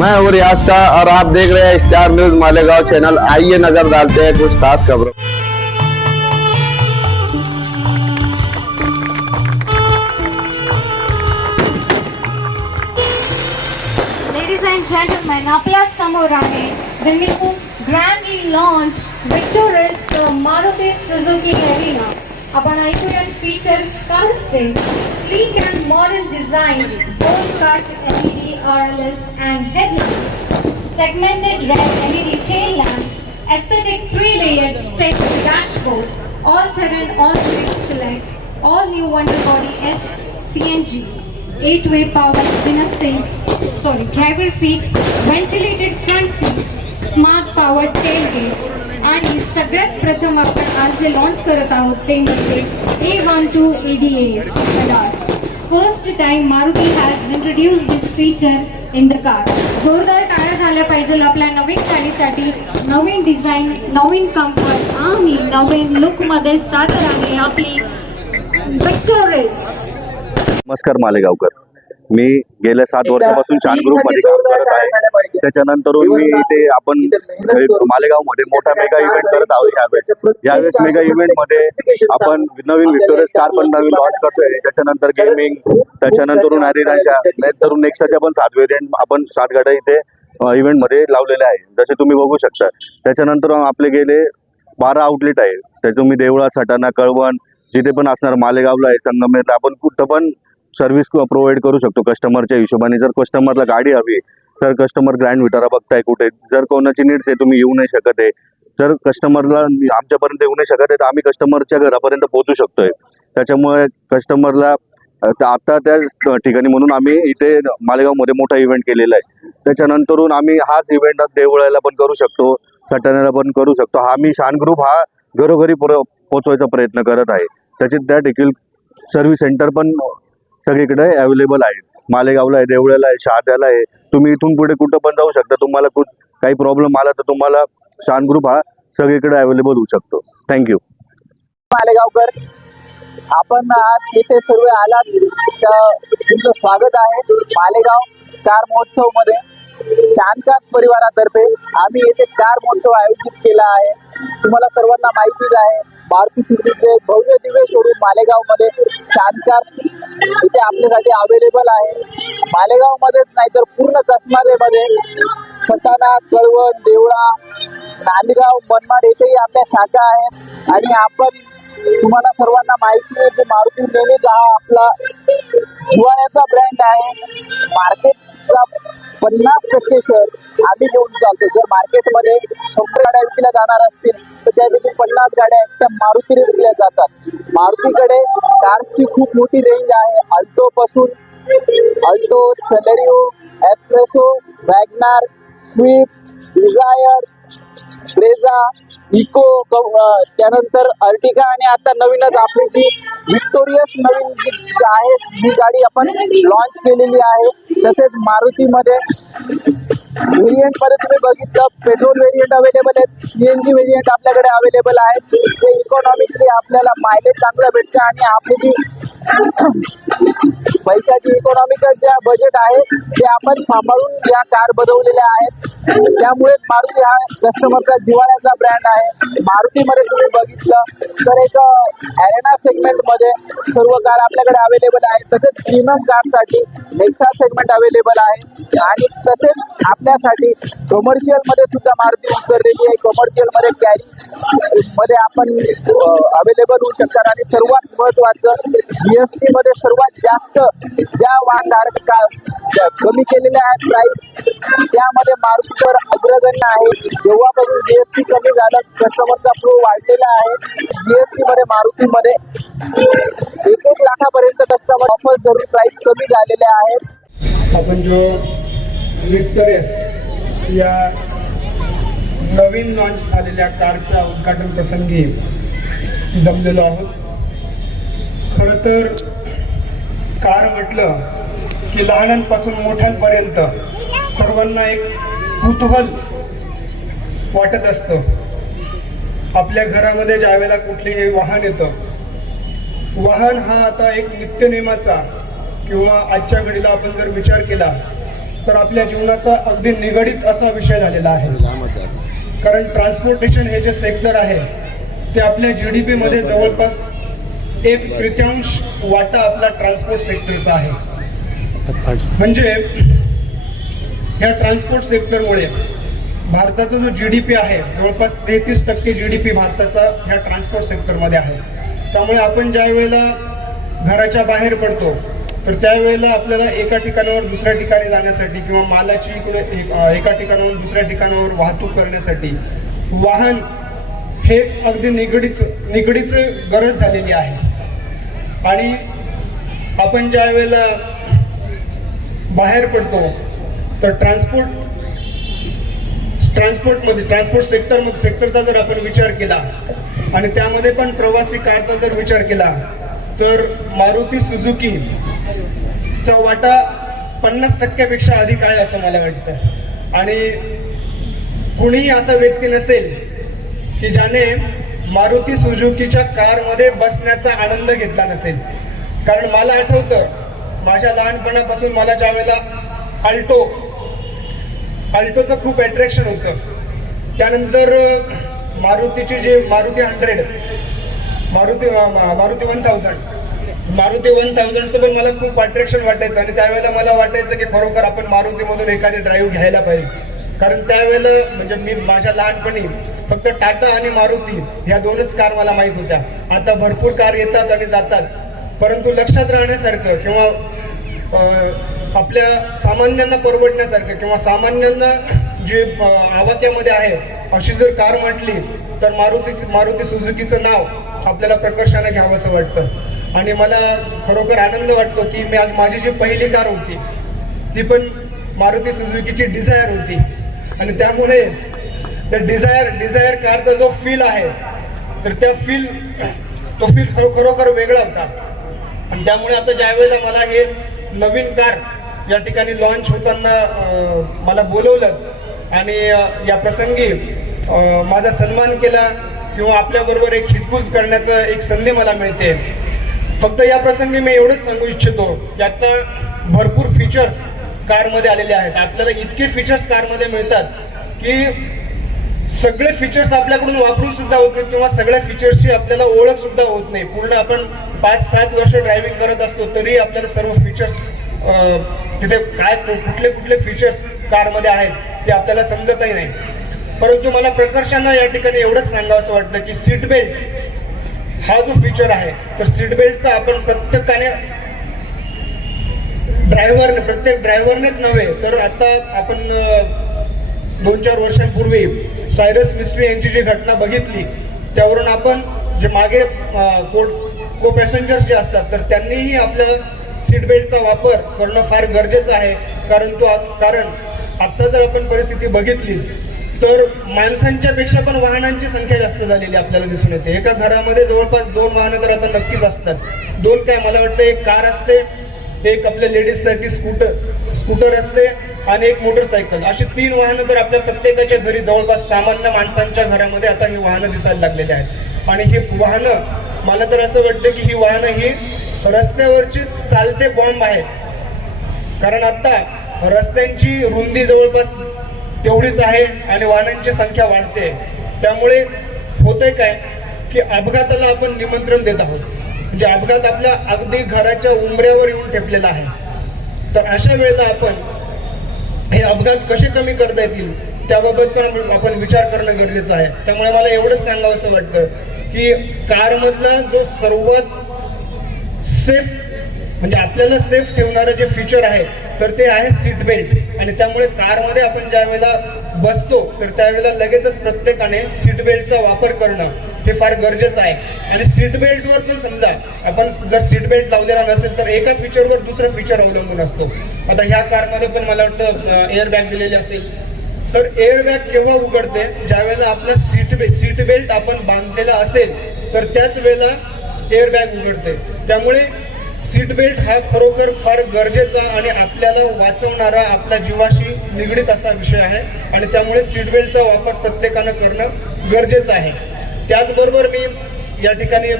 मैं हूँ रियाज शाह और आप देख रहे हैं स्टार न्यूज़ मालेगांव चैनल आइए नज़र डालते हैं कुछ खास खबरों Ladies and gentlemen, आपल्या समोर आहे the new grandly launched Victoris Maruti Suzuki Arena. upon iconic features, sculpting, sleek and modern design, bold cut LED RLS and headlamps, segmented red LED tail lamps, aesthetic three-layered step dashboard, all-terrain all-terrain select, all-new Wonder Body S CNG, 8-way power inner seat, sorry, driver seat, ventilated front seat, smart power tailgates आणि सगळ्यात प्रथम आपण आज जे launch करत आहोत ते म्हणजे A one two A D S first time Maruti has introduce this feature in the car जोरदार टाळ्या झाल्या पाहिजे आपल्या नवीन गाडीसाठी. नवीन डिझाईन नवीन कम्फर्ट आणि नवीन लुकमध्ये सादर आहे आपली विक्टोरिस नमस्कार मालेगावकर. मी गेल्या सात वर्षापासून शान ग्रुपमध्ये काम करत आहे. त्याच्यानंतर मी इथे आपण मालेगावमध्ये मोठा मेगा इव्हेंट करत आहोत यावेळेस यावेळेस मेगा इव्हेंटमध्ये आपण नवीन विक्टोरियस कार पण नवीन लॉन्च करतोय. त्याच्यानंतर गेमिंग त्याच्यानंतर अॅरिनाच्या नंतर नेक्साच्या पण सात वेरियंट आपण सात गाड्या इथे इव्हेंटमध्ये लावलेल्या आहे जसे तुम्ही बघू शकता. त्याच्यानंतर आपले गेले बारा आउटलेट आहे. ते तुम्ही देवळा सटाणा कळवण जिथे पण असणार मालेगावला आहे संगमेरला आपण कुठं पण सर्व्हिस प्रोव्हाइड करू शकतो. कस्टमरच्या हिशोबाने जर कस्टमरला गाडी हवी तर कस्टमर ग्रँड विटारा बघताय कुठे. जर कोणाची नीड्स आहे तुम्ही येऊ नाही शकत आहे. जर कस्टमरला आमच्यापर्यंत येऊ नाही शकत आहे तर आम्ही कस्टमरच्या घरापर्यंत पोहोचू शकतोय. त्याच्यामुळे कस्टमरला आता त्या ठिकाणी म्हणून आम्ही इथे मालेगावमध्ये मोठा इव्हेंट केलेला आहे. त्याच्यानंतरून आम्ही हाच इव्हेंट देवळाला पण करू शकतो सटाण्याला पण करू शकतो. हा आम्ही शान ग्रुप हा घरोघरी पुर- पोहोचवायचा प्रयत्न करत आहे. त्याचे त्या देखील सर्व्हिस सेंटर पण सगळीकडे अवेलेबल आहे मालेगावला आहे देवळ्याला आहे शहाद्याला आहे. तुम्ही इथून पुढे कुठं पण जाऊ शकता. तुम्हाला कुठ काही प्रॉब्लेम आला तर तुम्हाला शान ग्रुप हा सगळीकडे अवेलेबल होऊ शकतो. थँक्यू मालेगावकर आपण आज इथे सर्व आलात. तर तुमचं स्वागत आहे मालेगाव कार महोत्सवमध्ये शानकास परिवारातर्फे आम्ही येथे कार महोत्सव आयोजित केला आहे. तुम्हाला सर्वांना माहितीच आहे. मारुती सुजुकीचे भव्य दिव्य शोरूम मालेगावमध्ये. शानदार इथे आपल्यासाठी अवेलेबल आहे. मालेगावमध्येच नाही तर पूर्ण कसमारेमध्ये सटाणा कळवण देवळा नांदगाव मनमाड इथेही आपल्या शाखा आहेत. आणि आपण तुम्हाला सर्वांना माहिती आहे की मारुती नेहमीच हा आपला हिवाळ्याचा ब्रँड आहे. मार्केटचा पन्नास टक्के शेअर आम्ही घेऊन चालतो. जर मार्केटमध्ये शंभर गाड्या विकल्या जाणार असतील तर त्यापैकी पन्नास गाड्या एकट्या मारुतीने विकल्या जातात. मारुतीकडे कारची खूप मोठी रेंज आहे. अल्टो पासून Alto Celerio Espresso WagonR Swift Dzire Brezza Eeco त्यानंतर अर्टिगा आणि आता नवीनच आपली जी विक्टोरियस नवीन जी आहे ही गाडी आपण लॉन्च केलेली आहे. तसेच मारुतीमध्ये व्हेरियंटमध्ये तुम्ही बघितलं पेट्रोल व्हेरियंट अवेलेबल आहेत सीएनजी व्हेरियंट आपल्याकडे अवेलेबल आहेत. ते इकॉनॉमिकली आपल्याला मायलेज चांगलं भेटतं आणि आपली जी पैशाची इकॉनॉमिकल ज्या बजेट आहे ते आपण सांभाळून या कार बनवलेल्या आहेत. त्यामुळे मारुती हा कस्टमरचा जिव्हाळ्याचा ब्रँड आहे. मारुतीमध्ये तुम्ही बघितलं तर एक ॲरेना सेगमेंटमध्ये सर्व कार आपल्याकडे अवेलेबल आहे तसेच प्रीमियम कारसाठी नेक्सा सेगमेंट अवेलेबल आहे. आणि तसेच आपल्यासाठी कमर्शियलमध्ये सुद्धा मारुती उतरलेली आहे. कमर्शियलमध्ये कॅरी मध्ये आपण अवेलेबल होऊ शकतात. आणि सर्वात महत्वाचं जीएसटीमध्ये सर्वात जास्त ज्या वाहनधारक कमी केलेल्या आहेत प्राईस त्यामध्ये मारुतीवर अग्रगण्य आहे. जेव्हापासून जीएसटी कमी झालं कस्टमरचा फ्लो वाढलेला आहे. जीएसटी मध्ये मारुतीमध्ये एक एक लाखापर्यंत कस्टमर ऑफर धरून प्राईस कमी झालेले आहेत आपण जो विक्टोरियस या नवीन लॉन्च झालेल्या कारच्या उद्घाटन प्रसंगी जमलेलो आहोत. खरं तर कार म्हटलं की लहानांपासून मोठ्यांपर्यंत सर्वांना एक कुतूहल वाटत असतं. आपल्या घरामध्ये ज्या वेळेला कुठलेही वाहन येतं वाहन हा आता एक नित्यनेमाचा किंवा आजच्या घडीला आपण जर विचार केला तर आपल्या जीवनाचा अगदी निगडीत असा विषय झालेला आहे. कारण ट्रान्सपोर्टेशन हे जे सेक्टर आहे ते आपल्या जी डी पीमध्ये जवळपास एक तृतीयांश वाटा आपला ट्रान्सपोर्ट सेक्टरचा आहे. म्हणजे ह्या ट्रान्सपोर्ट सेक्टरमुळे भारताचा जो जी डी पी आहे जवळपास तेहतीस टक्के जी डी पी भारताचा ह्या ट्रान्सपोर्ट सेक्टरमध्ये आहे. त्यामुळे आपण ज्या वेळेला घराच्या बाहेर पडतो तर त्यावेळेला आपल्याला एका ठिकाणावर दुसऱ्या ठिकाणी जाण्यासाठी किंवा मालाची इकडे एका ठिकाणाहून दुसऱ्या ठिकाणावर वाहतूक करण्यासाठी वाहन हे अगदी निगडीच निगडीच गरज झालेली आहे. आणि आपण ज्या वेळेला बाहेर पडतो तर ट्रान्सपोर्ट ट्रान्सपोर्टमध्ये ट्रान्सपोर्ट सेक्टरमध्ये सेक्टरचा जर आपण विचार केला आणि त्यामध्ये पण प्रवासी कारचा जर विचार केला तर मारुती सुझुकी चा वाटा पन्नास टक्क्यापेक्षा अधिक आहे असं मला वाटतं. आणि कुणीही असा व्यक्ती नसेल की ज्याने मारुती सुझुकीच्या कारमध्ये बसण्याचा आनंद घेतला नसेल. कारण मला आठवतं माझ्या लहानपणापासून मला ज्या वेळेला अल्टो अल्टोचं खूप अट्रॅक्शन होतं. त्यानंतर मारुतीची जे Maruti hundred Maruti Maruti one thousand Maruti one थाउजंडचं पण मला खूप अट्रॅक्शन वाटायचं आणि त्यावेळेला मला वाटायचं की खरोखर आपण मारुतीमधून एखादी ड्राईव्ह घ्यायला पाहिजे. कारण त्यावेळेला म्हणजे मी माझ्या लहानपणी फक्त टाटा आणि मारुती ह्या दोनच कार मला माहीत होत्या. आता भरपूर कार येतात आणि जातात. परंतु लक्षात राहण्यासारखं किंवा आपल्या सामान्यांना परवडण्यासारखं किंवा सामान्यांना जे आवाक्यामध्ये आहे अशी जर कार म्हटली तर मारुती मारुती सुझुकीचं नाव आपल्याला प्रकर्षाने घ्यावंसं वाटतं. आणि मला खरोखर आनंद वाटतो की मी आज माझी जी पहिली कार होती ती पण मारुती सुझुकीची डिझायर होती. आणि त्यामुळे त्या डिझायर डिझायर कारचा जो फील आहे तर त्या फील तो फील खरो खरोखर वेगळा होता. आणि त्यामुळे आता ज्यावेळेला मला हे नवीन कार या ठिकाणी लॉन्च होताना मला बोलवलं आणि या प्रसंगी माझा सन्मान केला किंवा आपल्याबरोबर एक हितगुज करण्याचं एक संधी मला मिळते. फक्त या प्रसंगी मी एवढंच सांगू इच्छितो की आत्ता भरपूर फीचर्स कारमध्ये आलेले आहेत. आपल्याला इतके फीचर्स कारमध्ये मिळतात की सगळे फीचर्स आपल्याकडून वापरून सुद्धा होत नाहीत किंवा सगळ्या फीचर्सची आपल्याला ओळख सुद्धा होत नाही. पूर्ण आपण पाच सात वर्ष ड्रायव्हिंग करत असतो तरी आपल्याला सर्व फीचर्स तिथे काय कुठले कुठले फीचर्स कारमध्ये आहेत ते आपल्याला समजतही नाही. परंतु मला प्रकर्षानं या ठिकाणी एवढंच सांगावं असं वाटतं की सीट बेल्ट हा जो फीचर आहे तर सीट बेल्टचा आपण प्रत्येकाने ड्रायव्हरने प्रत्येक ड्रायव्हरनेच नव्हे तर आता आपण दोन चार वर्षांपूर्वी सायरस मिस्ट्री यांची जी घटना बघितली त्यावरून आपण जे मागे को को पॅसेंजर्स जे असतात तर त्यांनीही आपल्या सीट बेल्टचा वापर करणं फार गरजेचं आहे. कारण तो आ- कारण आत्ता जर आपण परिस्थिती बघितली तर माणसांच्या पेक्षा पण वाहनांची संख्या जास्त झालेली आपल्याला दिसून येते. एका घरामध्ये जवळपास दोन वाहनं तर आता नक्कीच असतात. दोन काय मला वाटतं एक कार असते एक आपल्या लेडीजसाठी स्कूटर स्कूटर असते आणि एक मोटरसायकल. अशी तीन वाहनं तर आपल्या प्रत्येकाच्या घरी जवळपास सामान्य माणसांच्या घरामध्ये आता ही वाहनं दिसायला लागलेली आहेत. आणि ही वाहनं मला तर असं वाटतं की ही वाहनं ही रस्त्यावरची चालते बॉम्ब आहेत. कारण आता रस्त्यांची रुंदी जवळपास तेवढीच आहे आणि वाहनांची संख्या वाढते. त्यामुळे होतंय काय की अपघाताला आपण निमंत्रण देत आहोत. म्हणजे अपघात आपल्या अगदी घराच्या उंबऱ्यावर येऊन ठेपलेला आहे. तर अशा वेळेला आपण हे अपघात कसे कमी करता येतील त्याबाबत पण आपण विचार करणं गरजेचं आहे. त्यामुळे मला एवढंच सांगावं असं वाटतं की कारमधला जो सर्वात सेफ म्हणजे आपल्याला सेफ ठेवणारं जे फीचर आहे तर ते आहे सीट बेल्ट आणि त्यामुळे कारमध्ये आपण ज्या वेळेला बसतो तर त्यावेळेला लगेचच प्रत्येकाने सीट बेल्टचा वापर करणं हे फार गरजेचं आहे. आणि सीट बेल्टवर पण समजा आपण जर सीट बेल्ट लावलेला नसेल तर एका फीचरवर दुसरं फीचर अवलंबून असतो. आता ह्या कारमध्ये पण मला वाटतं एअर बॅग दिलेली असेल. तर एअर बॅग केव्हा उघडते? ज्या वेळेला सीट बे सीट बेल्ट आपण बांधलेला असेल तर त्याच वेळेला एअर बॅग उघडते. त्यामुळे सीट बेल्ट हा खरोखर फार गरजेचा आणि आपल्याला वाचवणारा आपल्या जीवाशी निगडीत असा विषय आहे. आणि त्यामुळे सीट बेल्टचा वापर प्रत्येकानं करणं गरजेचं आहे. त्याचबरोबर मी या ठिकाणी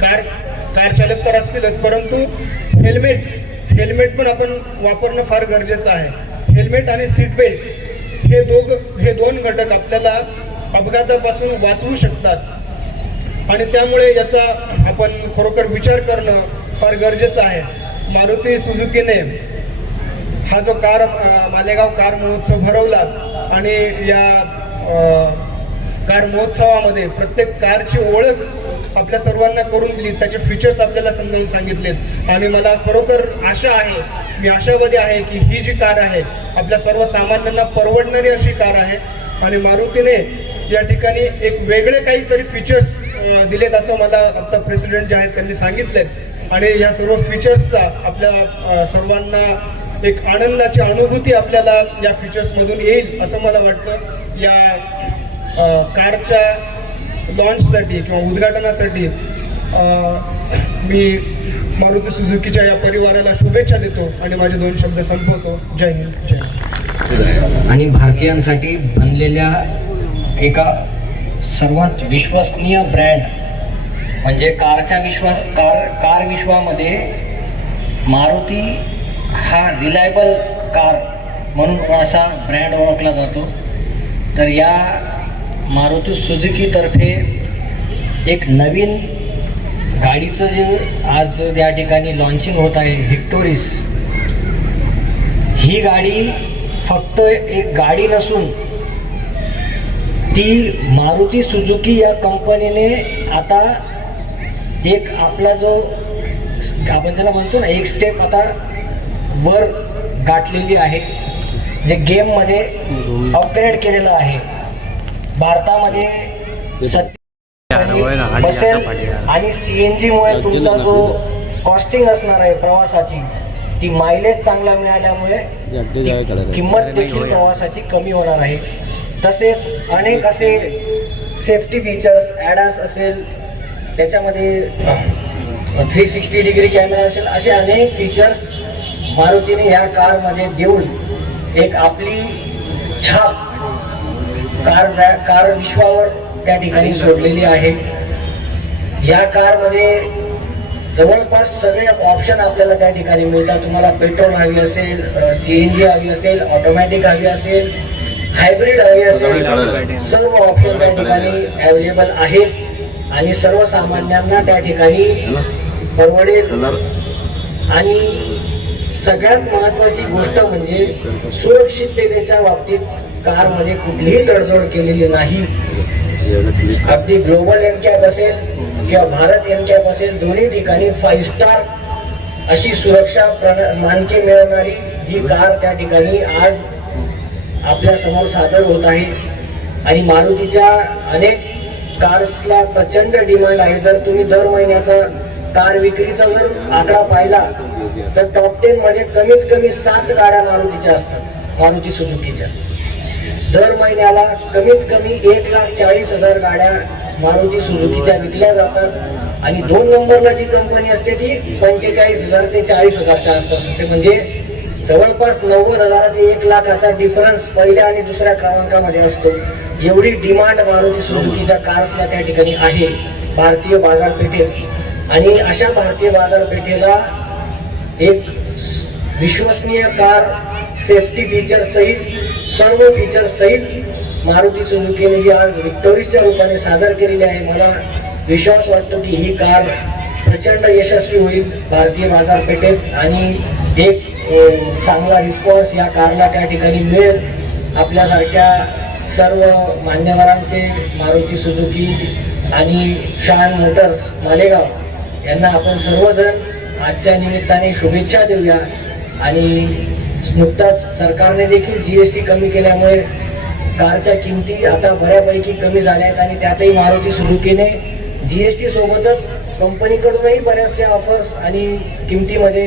कार कार चालक तर असतीलच परंतु हेल्मेट हेल्मेट पण आपण वापरणं फार गरजेचं आहे. हेल्मेट आणि सीट बेल्ट हे दोघ हे दोन घटक आपल्याला अपघातापासून वाचवू शकतात. आणि त्यामुळे याचा आपण खरोखर विचार करणं फार गरजेचं आहे. मारुती सुझुकीने हा जो कार मालेगाव कार महोत्सव भरवला आणि या कार महोत्सवामध्ये प्रत्येक कारची ओळख आपल्या सर्वांना करून दिली. त्याचे फीचर्स आपल्याला समजावून सांगितलेत. आणि मला खरोखर आशा आहे मी आशावादी आहे की ही जी कार आहे आपल्या सर्वसामान्यांना परवडणारी अशी कार आहे. आणि मारुतीने या ठिकाणी एक वेगळे काहीतरी फीचर्स दिलेत असं मला आता प्रेसिडेंट जे आहेत त्यांनी सांगितलेत. आणि या सर्व फीचर्सचा आपल्या सर्वांना एक आनंदाची अनुभूती आपल्याला या फीचर्समधून येईल असं मला वाटतं. या कारच्या लॉन्चसाठी किंवा उद्घाटनासाठी मी मारुती सुझुकीच्या या परिवाराला शुभेच्छा देतो आणि माझे दोन शब्द संपवतो. जय हिंद जय आणि भारतीयांसाठी बनलेल्या एका सर्वात विश्वसनीय ब्रँड म्हणजे कारच्या विश्वास कार कार विश्वामध्ये मारुती हा रिलायबल कार म्हणून असा ब्रँड ओळखला जातो. तर या मारुती सुझुकीतर्फे एक नवीन गाडीचं जे आज या ठिकाणी लॉन्चिंग होत आहे व्हिक्टोरिस ही गाडी फक्त एक गाडी नसून ती मारुती सुझुकी या कंपनीने आता एक आपला जो आपण त्याला म्हणतो ना एक स्टेप आता वर गाठलेली आहे. जे गेममध्ये अपग्रेड केलेलं आहे. भारतामध्ये सध्या बसेल आणि सी एन जीमुळे तुमचा जो कॉस्टिंग असणार आहे प्रवासाची ती मायलेज चांगला मिळाल्यामुळे किंमत देखील प्रवासाची कमी होणार आहे. तसेच अनेक असे सेफ्टी फीचर्स ॲडास असेल त्याच्यामध्ये थ्री सिक्स्टी डिग्री कॅमेरा असेल असे अनेक फीचर्स मारुतीने ह्या कारमध्ये देऊन एक आपली छाप कार कार विश्वावर त्या ठिकाणी सोडलेली आहे. या कारमध्ये जवळपास सगळे ऑप्शन आपल्याला त्या ठिकाणी मिळतात. तुम्हाला पेट्रोल हवी असेल सी एन जी हवी असेल ऑटोमॅटिक हवी असेल हायब्रिड हवी असेल सर्व ऑप्शन त्या ठिकाणी अवेलेबल आहेत. आणि सर्वसामान्यांना त्या ठिकाणी परवडेल. आणि सगळ्यात महत्वाची गोष्ट म्हणजे सुरक्षिततेच्या बाबतीत कारमध्ये कुठलीही तडजोड केलेली नाही. अगदी ग्लोबल एम कॅप असेल किंवा भारत एम कॅप असेल दोन्ही ठिकाणी फाईव्ह स्टार अशी सुरक्षा मानके मिळवणारी ही कार त्या ठिकाणी आज आपल्यासमोर सादर होत आहे. आणि मारुतीच्या अनेक कार्सला प्रचंड डिमांड आहे. जर तुम्ही दर महिन्याचा कार विक्रीचा जर आकडा पाहिला तर टॉप टेन मध्ये कमीत कमी सात गाड्या मारुतीच्या असतात मारुती सुझुकीच्या दर महिन्याला कमीत कमी एक लाख चाळीस हजार गाड्या मारुती सुझुकीच्या विकल्या जातात. आणि दोन नंबरला जी कंपनी असते ती पंचेचाळीस हजार ते चाळीस हजारच्या आसपास असते. म्हणजे जवळपास नव्वद हजार ते एक लाखाचा डिफरन्स पहिल्या आणि दुसऱ्या क्रमांकामध्ये असतो. एवढी डिमांड मारुती सुझुकीच्या कार्सला त्या ठिकाणी आहे भारतीय बाजारपेठेत. आणि अशा भारतीय बाजारपेठेला एक विश्वसनीय कार सेफ्टी फीचर सहित सर्व फीचर सहित मारुती सुझुकीने जी आज विक्टोरीजच्या रूपाने सादर केलेली आहे. मला विश्वास वाटतो की ही कार प्रचंड यशस्वी होईल भारतीय बाजारपेठेत आणि एक चांगला रिस्पॉन्स या कारला त्या ठिकाणी मिळेल. आपल्यासारख्या सर्व मान्यवरांचे मारुती सुझुकी आणि शान मोटर्स मालेगाव यांना आपण सर्वजण आजच्या निमित्ताने शुभेच्छा देऊया. आणि नुकताच सरकारने देखील जी एस टी कमी केल्यामुळे कारच्या किमती आता बऱ्यापैकी कमी झाल्या आहेत आणि त्यातही मारुती सुझुकीने टी सोबतच कंपनीकडूनही बऱ्याचशा ऑफर्स आणि किमतीमध्ये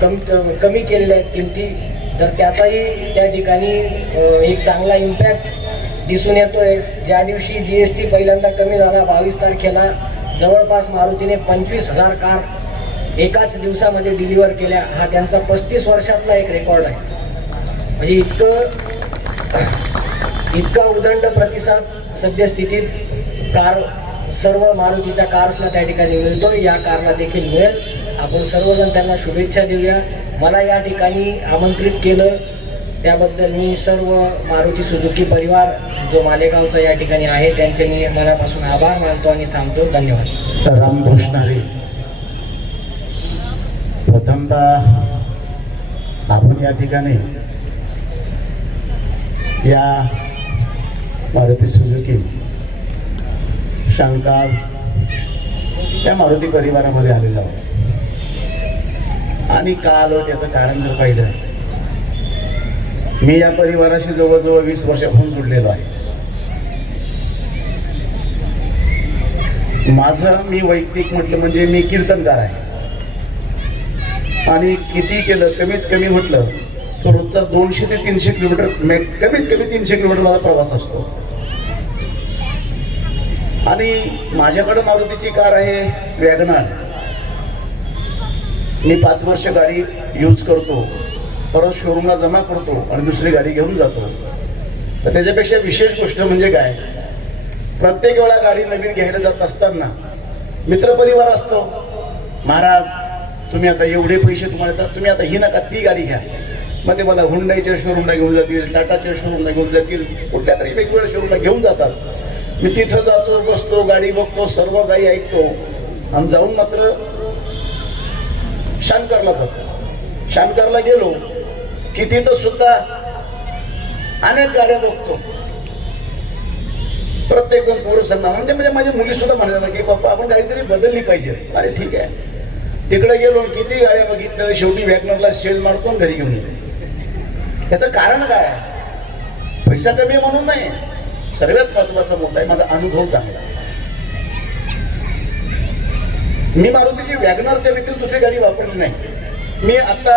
कम कमी केलेल्या आहेत किमती. तर त्याचाही त्या ठिकाणी एक चांगला इम्पॅक्ट दिसून येतोय. ज्या दिवशी जी एस टी पहिल्यांदा कमी झाला बावीस तारखेला जवळपास मारुतीने पंचवीस हजार कार एकाच दिवसामध्ये डिलिव्हर केल्या. हा त्यांचा पस्तीस वर्षातला एक रेकॉर्ड आहे. म्हणजे इतकं इतका उदंड प्रतिसाद सद्यस्थितीत कार सर्व मारुतीच्या कार्सला त्या ठिकाणी मिळतो या कारला देखील मिळेल. आपण सर्वजण त्यांना शुभेच्छा देऊया. मला या ठिकाणी आमंत्रित केलं. त्याबद्दल मी सर्व मारुती सुजुकी परिवार जो मालेगावचा या ठिकाणी आहे त्यांचे मी मनापासून आभार मानतो आणि थांबतो. धन्यवाद. रामकृष्ण हरी प्रथमतः आपण या ठिकाणी या मारुती सुजुकी शंका या मारुती परिवारामध्ये आलेलो आहोत. आणि का आलो त्याचं कारण जर पाहिलं मी या परिवाराशी जवळजवळ वीस वर्षापासून जुडलेलो आहे. माझं मी वैयक्तिक म्हटलं म्हणजे मी कीर्तनकार आहे. आणि किती केलं कमीत कमी म्हटलं तर रोजचा दोनशे ते तीनशे किलोमीटर कमीत कमी तीनशे किलोमीटर माझा प्रवास असतो. आणि माझ्याकडं मारुतीची कार आहे वॅगनार. मी पाच वर्ष गाडी यूज करतो परत शोरूमला जमा करतो आणि दुसरी गाडी घेऊन जातो. तर त्याच्यापेक्षा विशेष गोष्ट म्हणजे काय? प्रत्येक वेळा गाडी नवीन घ्यायला जात असताना मित्रपरिवार असतो. महाराज तुम्ही आता एवढे पैसे तुम्हाला येतात तुम्ही आता ही नका ती गाडी घ्या. मग ते मला हुंडाईच्या शोरूमला घेऊन जातील टाटाच्या शोरूमला घेऊन जातील कुठल्या तरी वेगवेगळ्या शोरूमला घेऊन जातात. मी तिथं जातो बसतो गाडी बघतो सर्व गाई ऐकतो. आणि जाऊन मात्र शांकरला जातो. शांकरला गेलो की तिथं सुद्धा अनेक गाड्या बघतो. प्रत्येक जण पोरं सांगणार म्हणजे म्हणजे माझ्या मुली सुद्धा म्हणाल्या की बाप्पा आपण गाडी तरी बदलली पाहिजे. अरे ठीक आहे. तिकडे गेलो आणि किती गाड्या बघितल्या शेवटी वॅगनरला सेल मारतो आणि घरी घेऊन येते त्याचं कारण काय पैसा कमी आहे म्हणून नाही. सर्वात महत्त्वाचा मुद्दा आहे माझा अनुभव चांगला मी मारुतीची वॅगनरच्या व्यतिरिक्त दुसरी गाडी वापरली नाही. मी आता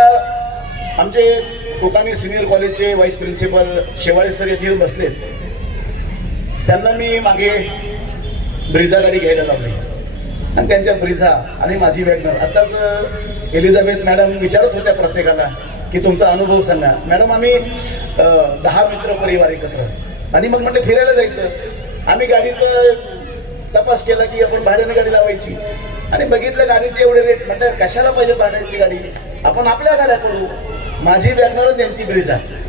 आमचे कोकानी सिनियर कॉलेजचे व्हाईस प्रिन्सिपल शेवाळे सर येथे बसले. त्यांना मी मागे ब्रिझा गाडी घ्यायला लावली. आणि त्यांच्या ब्रिझा आणि माझी वॅगनर. आत्ताच एलिझाबेथ मॅडम विचारत होत्या प्रत्येकाला की तुमचा अनुभव सांगा. मॅडम आम्ही दहा मित्र परिवार एकत्र. आणि मग म्हटलं फिरायला जायचं. आम्ही गाडीचं तपास केला की आपण भाड्याने गाडी लावायची. आणि बघितलं गाडीचे एवढे रेट म्हटलं कशाला पाहिजे भाड्याची गाडी? आपण आपल्या गाड्या करू. माझी वॅगनर त्यांची ब्रिज आहे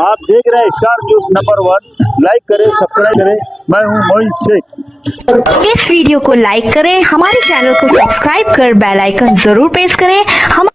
आप देख रहे हैं star news number one like करें सब्सक्राइब करें. मैं हूँ मोहित शेख। इस वीडियो को लाइक करें हमारे चैनल को सब्सक्राइब कर बेल आइकन ज़रूर प्रेस करें। हम